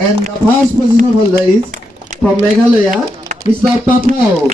And the first position holder is from Meghalaya, Mr. Papao.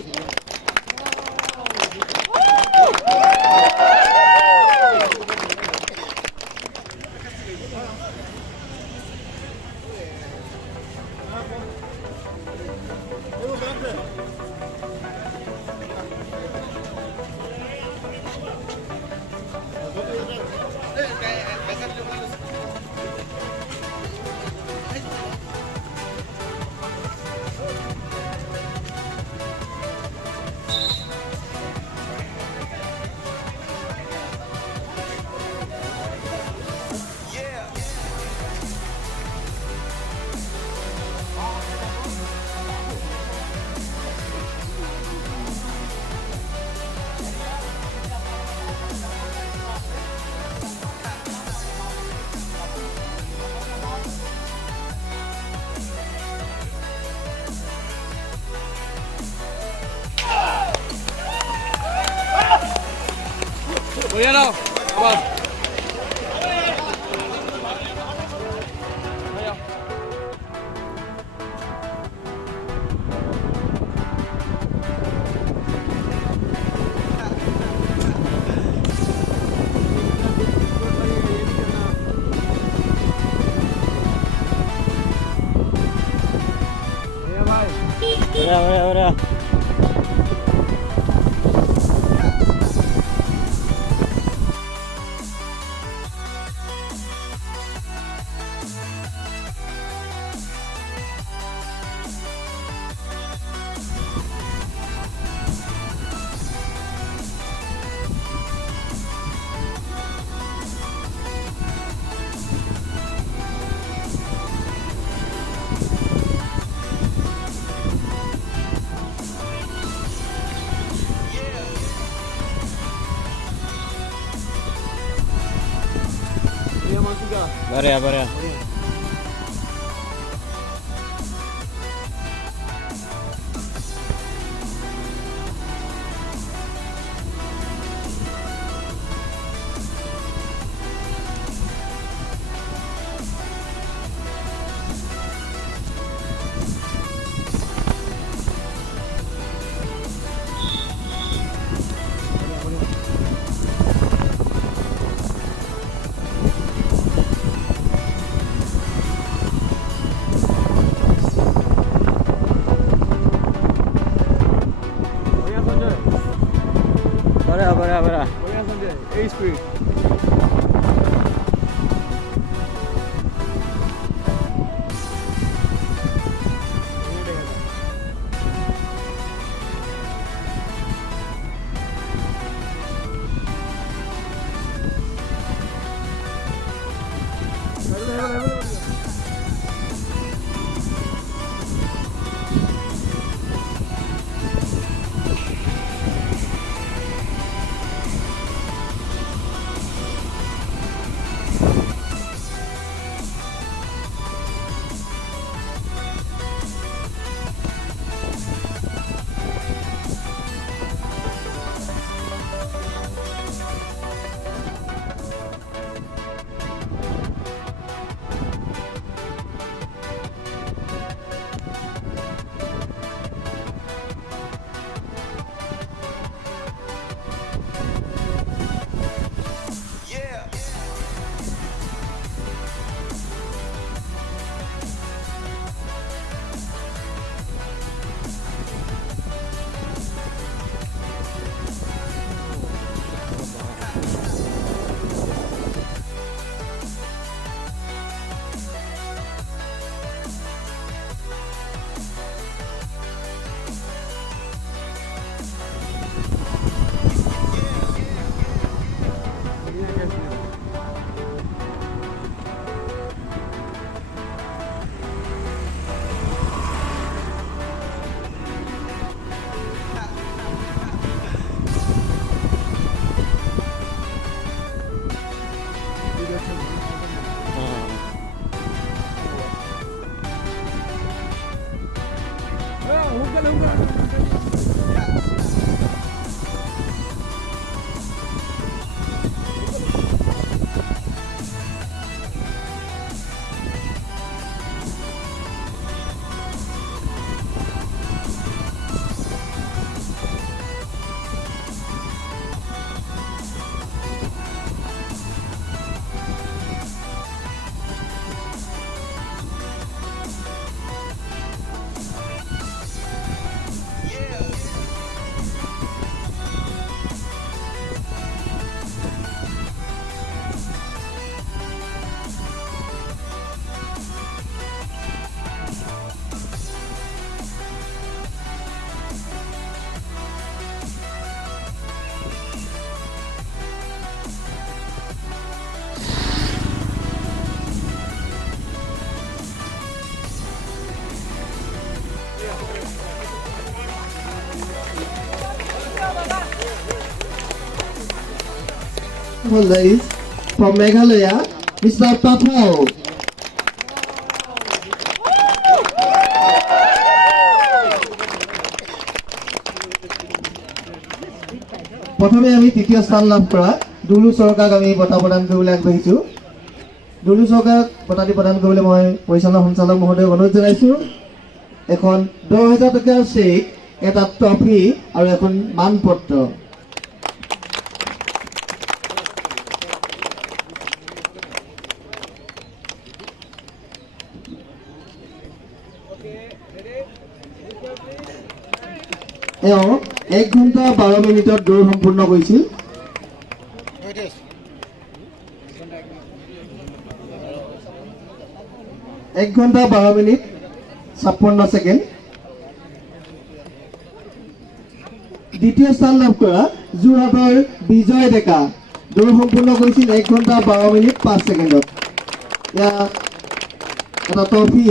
Boleh tau. Abang. Udah. Bare. Bara. Ace speed. holder is from Meghalaya, Mr. Pathao. প্ৰথমে আমি তৃতীয় স্থান লাভ কৰা দুলু চৰকাৰক আমি বঁটা প্ৰদান কৰিবলৈ আগবাঢ়িছোঁ। দুলু চৰকাৰক বঁটাটি প্ৰদান কৰিবলৈ মই পৰিচালনা সঞ্চালক মহোদয়ক অনুৰোধ জনাইছোঁ। এখন 10,000 টকাৰ চেক, এটা ট্ৰফি আৰু এখন মানপত্ৰ। এওঁ 1 ঘণ্টা 12 মিনিটত দৌৰ সম্পূৰ্ণ কৰিছিল। এক ঘণ্টা 12 মিনিট 56 ছেকেণ্ড। দ্বিতীয় স্থান লাভ কৰা যোৰহাটৰ বিজয় ডেকা দৌৰ সম্পূৰ্ণ কৰিছিল 1 ঘণ্টা 12 মিনিট 5 ছেকেণ্ডত। ইয়াত এটা ট্ৰফি,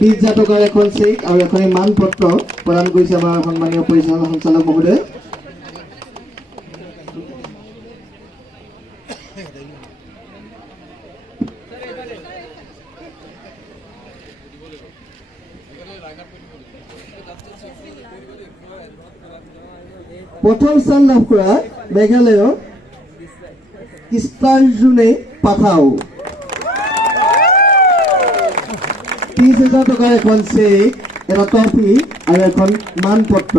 20,000 টকাৰ এখন চেক আৰু এখন মানপত্ৰ প্ৰদান কৰিছে আমাৰ সন্মানীয় পৰিচালনা সঞ্চালক মহোদয়। প্ৰথম স্থান লাভ কৰা মেঘালয়ৰ কৃষ্ণাৰ্জুনে পাথাও 30,000 টকাৰ এখন চেক, এটা ট্ৰফি আৰু এখন মানপত্ৰ।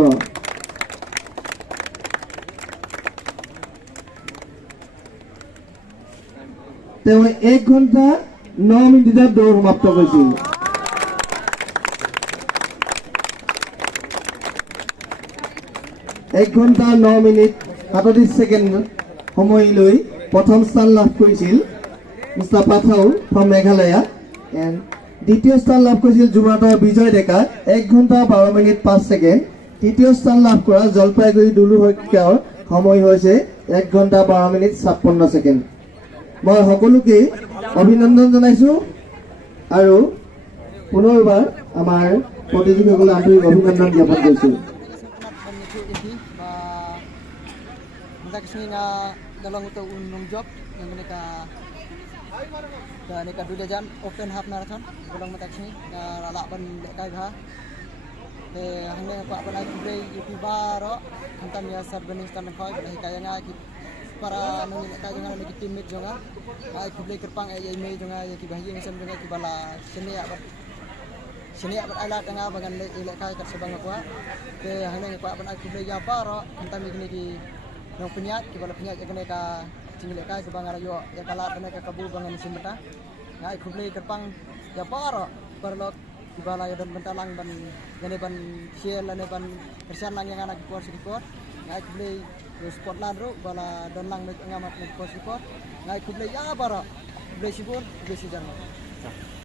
তেওঁ 1 ঘণ্টা 9 মিনিটত দৌৰ সমাপ্ত কৰিছিল। এক ঘণ্টা 9 মিনিট 37 ছেকেণ্ড সময় লৈ প্ৰথম স্থান লাভ কৰিছিল মিষ্টাৰ পাথাও ফ্ৰম মেঘালয়া। এণ্ড দ্বিতীয় স্থান লাভ কৰিছিল যোৰহাটৰ বিজয় ডেকা 1 ঘণ্টা 12 মিনিট 5 ছেকেণ্ড। তৃতীয় স্থান লাভ কৰা জলপাইগুৰি দুলু শইকীয়াৰ সময় হৈছে 1 ঘণ্টা 12 মিনিট 56 ছেকেণ্ড। মই সকলোকে অভিনন্দন জনাইছোঁ আৰু পুনৰবাৰ আমাৰ প্ৰতিযোগীসকলক আন্তৰিক অভিনন্দন জ্ঞাপন কৰিছোঁ। Kasi nga dalawang ito unong job yang mereka dan mereka dulu jam open half marathon pulang mataksi na lalaban kay ha hanya ko apa lagi play UP baro hantam ya sarbaning stand khoi kaya nga para nang kaya nga lagi teammate jonga ay ko play kerpang ay may jonga ya kibahi ng sam jonga kibala sini apa ala nga bagan ile kay kasabang ko ke hanya ko apa lagi play ya baro hantam ni di nang penyat kibala penyat kene ka cingile ka ke bangara yo ya kala kene ka kabu bangan simata ngai kublei kerpang ya paro perlok kibala ya dan bentalang ban gane ban siel ane ban persian lang yang anak kuar sikor ngai kublei yo Scotland ro bala dan lang ngamat kuar sikor ngai kublei ya paro kublei sibur kublei sijan